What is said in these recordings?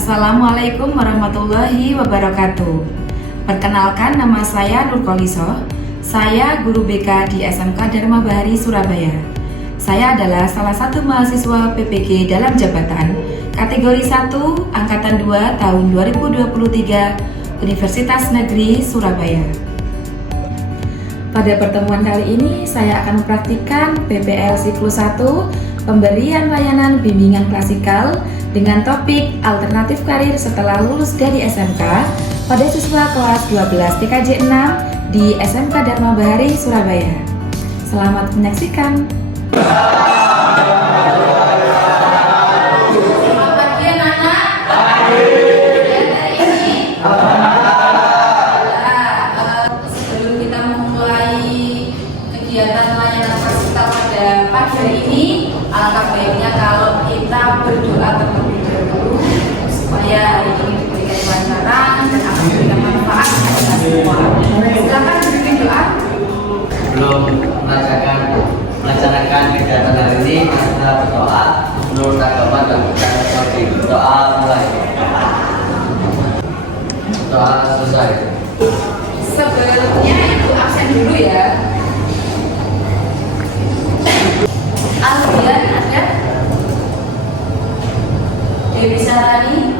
Assalamualaikum warahmatullahi wabarakatuh. Perkenalkan, nama saya Nur Koliso. Saya guru BK di SMK Dharma Bahari Surabaya. Saya adalah salah satu mahasiswa PPG dalam jabatan kategori 1 Angkatan 2 tahun 2023 Universitas Negeri Surabaya. Pada pertemuan kali ini saya akan mempraktikkan PPL siklus 1 pemberian layanan bimbingan klasikal dengan topik alternatif karir setelah lulus dari SMK pada siswa kelas 12 TKJ 6 di SMK Dharma Bahari Surabaya. Selamat menyaksikan. Selamat pagi anak-anak. Sebelum kita memulai kegiatan layanan klasikal pada pagi hari ini, alangkah baiknya kalau kita berdoa terlebih dahulu supaya hari ini diberikan kelancaran dan akan memberikan manfaat kepada kita semua. Silakan berikan doa. Belum melaksanakan kegiatan hari ini, kita berdoa menurut agama dan bukan seperti doa mulai. Doa selesai. Sebelumnya itu absen dulu ya. Alfian ada? Dewi Sarani,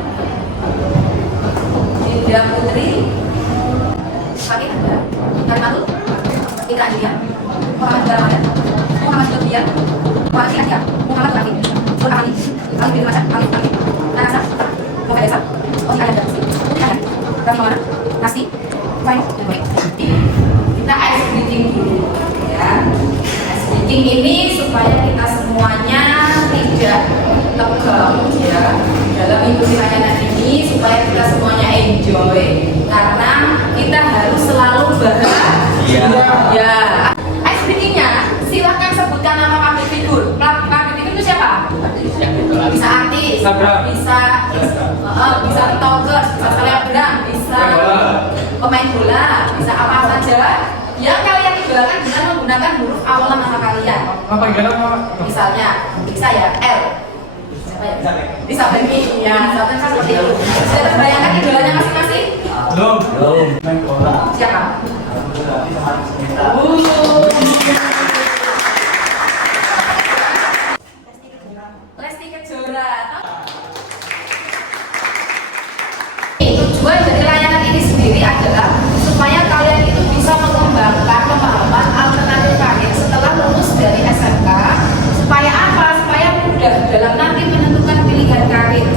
Dinda Putri, Fakih ada? Karmatul, Ika Adia, Muhammad Ramadan, Muhammad Lutfian, Wali Adia, Muhammad Rafi, Sur Amali, Alif bin Macan, Alif Alif, Nanasa, Moga Desa, Oki Ayat Darsi, Putri Ayat, Rafi Mawana, Nasti, Fain, dan Boy. Kita ice breathing dulu ya. Ice breathing ini supaya kita semuanya tidak tegang ya dalam mengikuti layanan ini, supaya kita semuanya enjoy karena kita harus selalu bahagia. Ya. Ice breathingnya silakan sebutkan nama public figure. Public figure itu siapa? Bisa artis, bisa TikTokers, bisa selebgram, bisa pemain bola, bisa apa saja yang kalian idolakan dengan menggunakan huruf awalan nama kalian. Apa idolakan? Misalnya, bisa ya L. Siapa ya? Bisa Blackpink ya, misalkan seperti itu. Sudah terbayangkan idolanya masing-masing? Belum. Siapa? Lesti Kejora. Tujuan dari layanan ini sendiri adalah supaya kalian itu bisa mengembangkan pemahaman alternatif karir setelah lulus dari SMK. Supaya apa? Supaya mudah dalam nanti menentukan pilihan karir.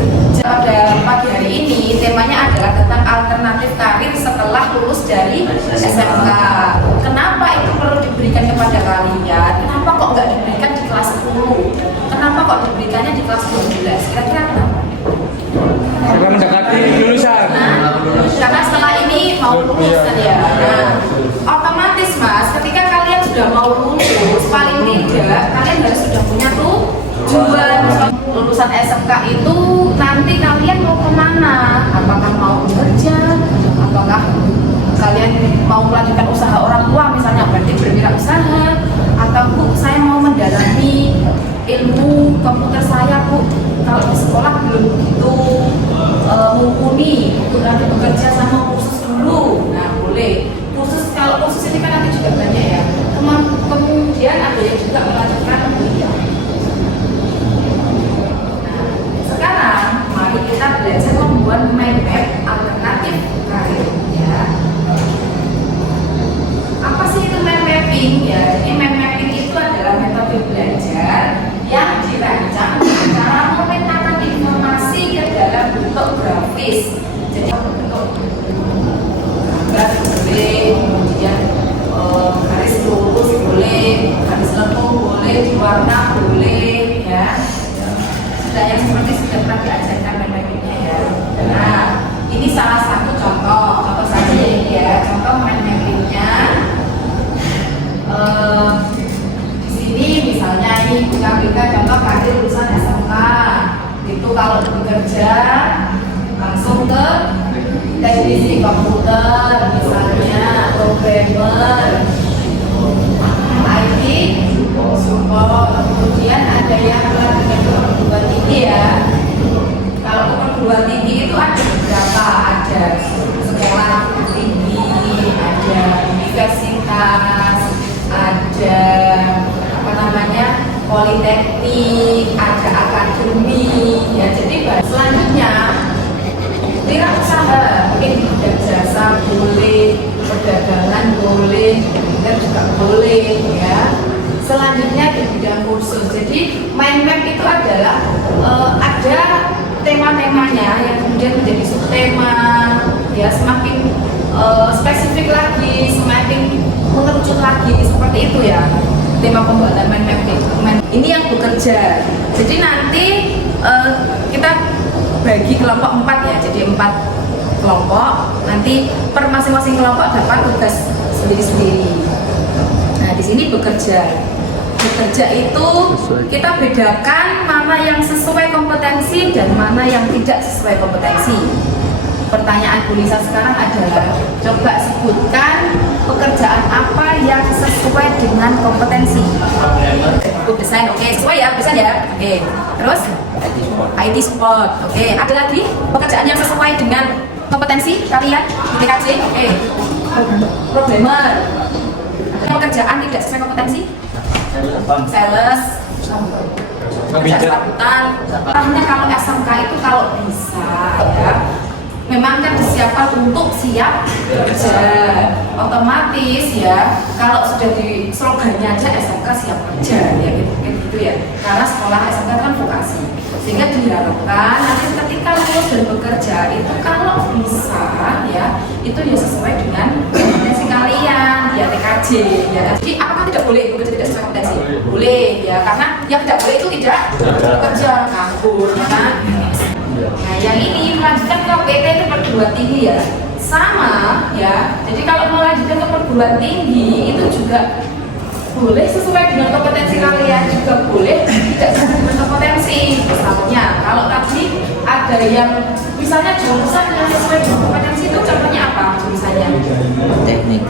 Pada pagi hari ini temanya adalah tentang alternatif karir setelah lulus dari SMK. Kenapa itu perlu diberikan kepada kalian? Kenapa kok nggak diberikan di kelas 10? Kenapa kok diberikannya di kelas 12? Kira-kira kenapa? Karena mendekati lulusan. Karena setelah ini mau lulus kan ya. Nah, otomatis mas, ketika kalian sudah mau lulus, paling tidak kalian harus sudah punya tujuan. Lulusan SMK itu nanti kalian mau kemana? Apakah mau bekerja? Apakah kalian mau melanjutkan usaha orang tua misalnya, berarti berwirausaha? Atau bu, saya mau mendalami ilmu komputer saya bu, kalau di sekolah belum begitu mumpuni untuk nanti bekerja sama kursus dulu. Nah boleh kursus, kalau kursus ini kan nanti juga banyak ya. Kemudian ada yang juga melanjutkan kuliah. Nah sekarang mari kita belajar membuat mind map alternatif karir ya. Apa sih itu mind mapping ya? Jadi mind mapping itu adalah metode belajar yang dirancang cara memetakan informasi ke dalam bentuk grafis. Jadi bentuk gambar boleh, kemudian garis lurus boleh, garis lengkung boleh, diwarna boleh, ya. Sudah yang seperti sudah pernah diajarkan mind mappingnya ya. Nah, ini salah satu contoh saja ya ini ya, contoh mind mappingnya. Di sini misalnya ini BK contoh karir lulusan SMK itu kalau bekerja langsung ke teknisi komputer misalnya, programmer, IT, support. Kemudian ada yang dengan perguruan tinggi ya. Kalau ke perguruan tinggi itu ada beberapa, ada sekolah tinggi, ada universitas, ada apa namanya politeknik, ada akademi, ya. Jadi selanjutnya wirausaha, mungkin di bidang jasa boleh, perdagangan boleh, dan juga boleh, ya. Selanjutnya di bidang kursus. Jadi mind map itu adalah ada tema-temanya yang kemudian menjadi subtema, ya, semakin spesifik lagi, semakin mengerucut lagi, seperti itu ya tema pembuatan mind map itu. Ini yang bekerja. Jadi nanti kita bagi kelompok 4 ya, jadi 4 kelompok. Nanti per masing-masing kelompok dapat tugas sendiri-sendiri. Nah, di sini bekerja. Bekerja itu kita bedakan mana yang sesuai kompetensi dan mana yang tidak sesuai kompetensi. Pertanyaan Bu Lisa sekarang adalah, coba sebutkan pekerjaan apa yang sesuai dengan kompetensi. Desain, oke, sesuai ya, desain ya, oke. Terus IT support, oke. Ada lagi pekerjaan yang sesuai dengan kompetensi kalian di TKJ, oke. Programmer. Pekerjaan tidak sesuai kompetensi. Sales, pekerjaan serabutan. Karena kalau SMK itu kalau bisa ya, memang kan disiapkan untuk siap kerja. Otomatis ya, kalau sudah di slogannya aja SMK siap kerja ya, gitu ya. Karena sekolah SMK kan vokasi, sehingga diharapkan nanti ketika lulus dan bekerja itu kalau bisa ya, itu ya sesuai dengan kompetensi kalian ya, TKJ ya. Jadi apakah tidak boleh bekerja tidak sesuai kompetensi? Boleh ya, karena yang tidak boleh itu tidak bekerja, nganggur ya kan. Nah, yang ini melanjutkan ke PT itu perguruan tinggi ya, sama ya. Jadi kalau melanjutkan ke perguruan tinggi itu juga boleh sesuai dengan kompetensi kalian, juga boleh tidak sesuai dengan kompetensi. Misalnya kalau tadi ada yang misalnya jurusan yang sesuai dengan kompetensi itu contohnya apa jurusannya? Teknik.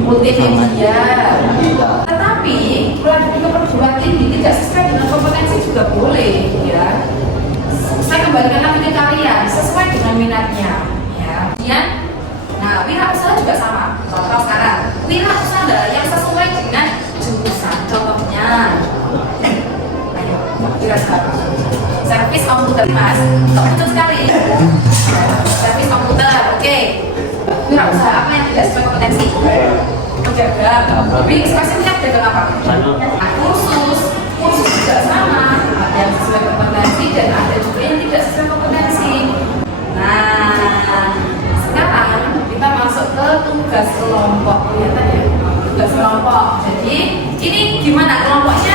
Multimedia. Tetapi melanjutkan ke perguruan tinggi tidak sesuai dengan kompetensi juga boleh ya. Saya kembalikan lagi ke kalian sesuai dengan minatnya ya. Kemudian, nah wirausaha juga sama. Contoh sekarang wirausaha yang sesuai dengan jurusan. Contohnya, ayo wirausaha. Servis komputer mas, lucu sekali. Servis komputer, oke. Wirausaha apa yang tidak sesuai kompetensi? Pedagang. Tapi spesifiknya pedagang apa? Nah, kursus juga sama. Ada yang sesuai kompetensi dan ada juga yang tidak sesuai kompetensi. Nah, sekarang kita masuk ke tugas kelompok. Kelihatan ya? Tugas kelompok. Jadi ini gimana kelompoknya?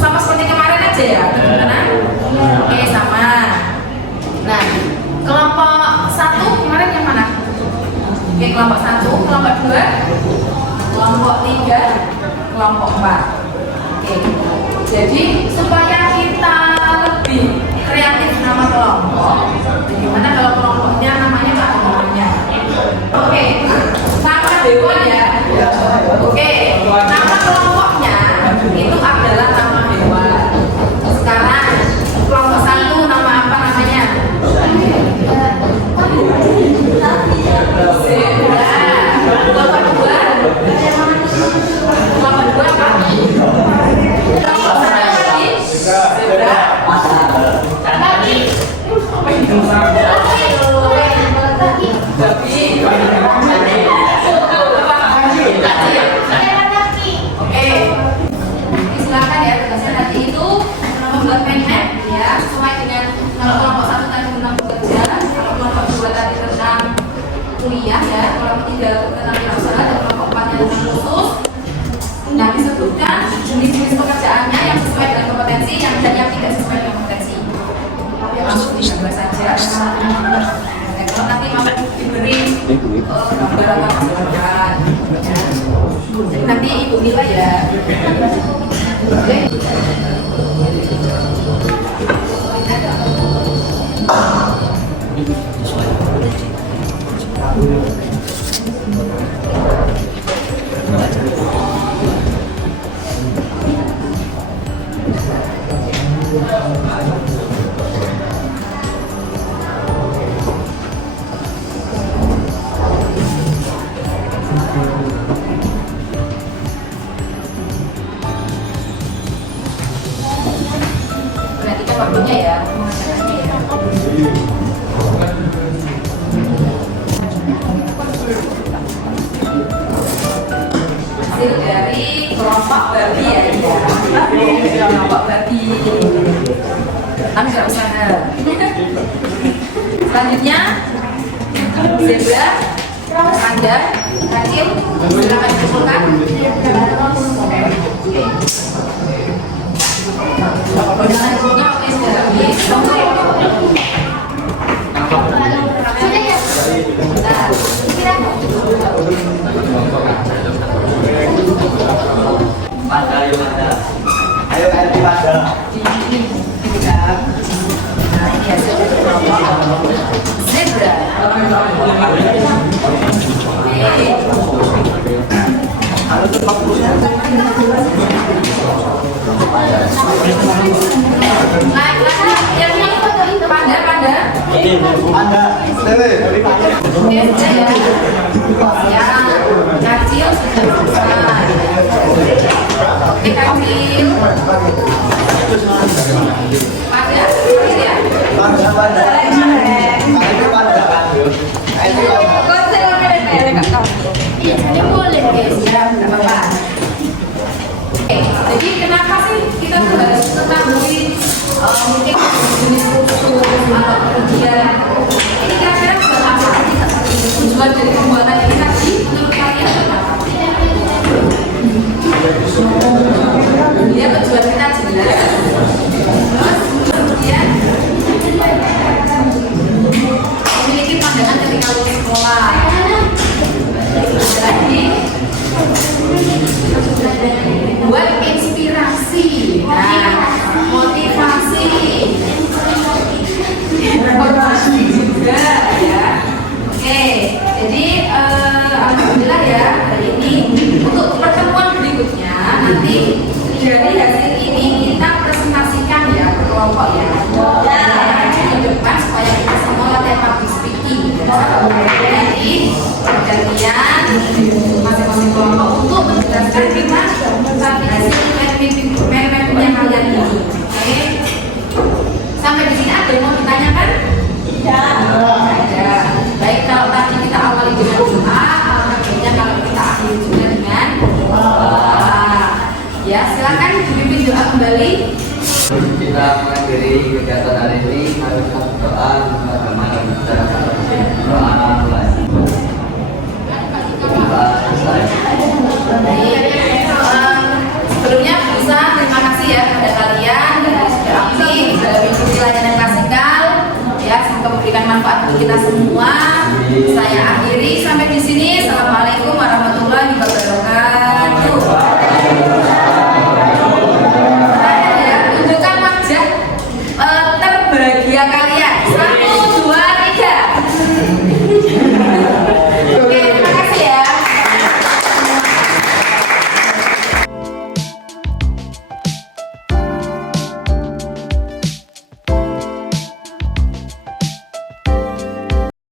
Sama seperti kemarin aja ya, teman-teman? Oke, sama. Nah, kelompok 1 kemarin yang mana? Oke, kelompok 1, kelompok 2, kelompok 3, kelompok 4. Oke. Jadi supaya kita lebih kreatif nama kelompok, bagaimana kalau kelompoknya namanya nggak ada namanya? Oke, nama hewan ya. Oke, nama kelompoknya itu adalah nama hewan. Sekarang kelompok 1 nama apa namanya? Zebra. Kelompok 2? Kelompok 2 apa? Silakan ya, tugasnya tadi itu membuat mind map ya, sesuai dengan kalau kelompok 1 tadi tentang bekerja, kalau kelompok 2 tadi tentang kuliah ya, kelompok 3 tentang wirausaha, dan kelompok 4 yang tentang khusus. Nah, disebutkan jenis-jenis pekerjaannya yang sesuai dengan kompetensi dan yang tidak sesuai dengan kompetensi. Ya, langsung digambar saja. Nah, kalau nanti mau diberi gambar apa silakan. Jadi nanti ibu nilai ya. Oke. kelompok babi ya dia. Kelompok babi. Tapi nggak usah. Selanjutnya zebra, panda, kacil, silakan dikumpulkan. Jangan punya Pada ayo pada. Ayo di pada. zebra. Naik lagi yang ini panda. Anda. Dewe. Ya, kacil sudah selesai. Oke, kacil. Panda, ya. Pada pada. Ayo pada. Iya, ini boleh guys, ya, nggak apa-apa. Oke, jadi kenapa sih kita tuh harus mengetahui mungkin jenis susu atau kemudian ini kira-kira buat apa sih tujuan dari pembuatan ini tadi menurut kalian apa? Ya tujuan kita jelas. Terus kemudian memiliki pandangan ketika lulus sekolah. Lagi buat inspirasi, nah, motivasi, informasi juga ya. Oke, jadi alhamdulillah ya hari ini untuk pertemuan berikutnya nanti dari hasil ini kita presentasikan ya ke kelompok ya. Ke depan supaya kita semua latihan public speaking. Jadi gantian masing-masing kelompok untuk menjelaskan gimana tadi hasil manajemennya kalian ini. Oke. Sampai di sini ada yang mau ditanyakan? Tidak. Ada. Baik, kalau tadi kita awali dengan doa, alhamdulillah kalau kita akhiri juga dengan doa. Ya, silakan dipimpin doa kembali. Kita mengakhiri kegiatan hari ini harus doa bagaimana cara doa mulai. Sebelumnya bisa terima kasih ya kepada kalian yang sudah aktif dalam mengikuti layanan klasikal ya, semoga memberikan manfaat untuk kita semua. Saya akhiri sampai di sini. Assalamualaikum.